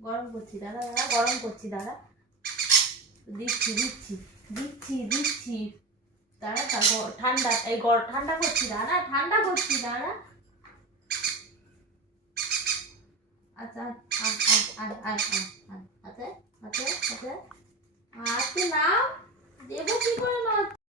গরম করছি দাদা, গরম করছি দাদা, দিচ্ছি দিচ্ছি দিচ্ছি দিচ্ছি দাদা। ঠান্ডা, এই ঠান্ডা করছি দাদা, ঠান্ডা করছি দাদা। আচ্ছা আচ্ছা আচ্ছা আচ্ছা আচ্ছা আচ্ছা, নাও, দেবো কি করে না।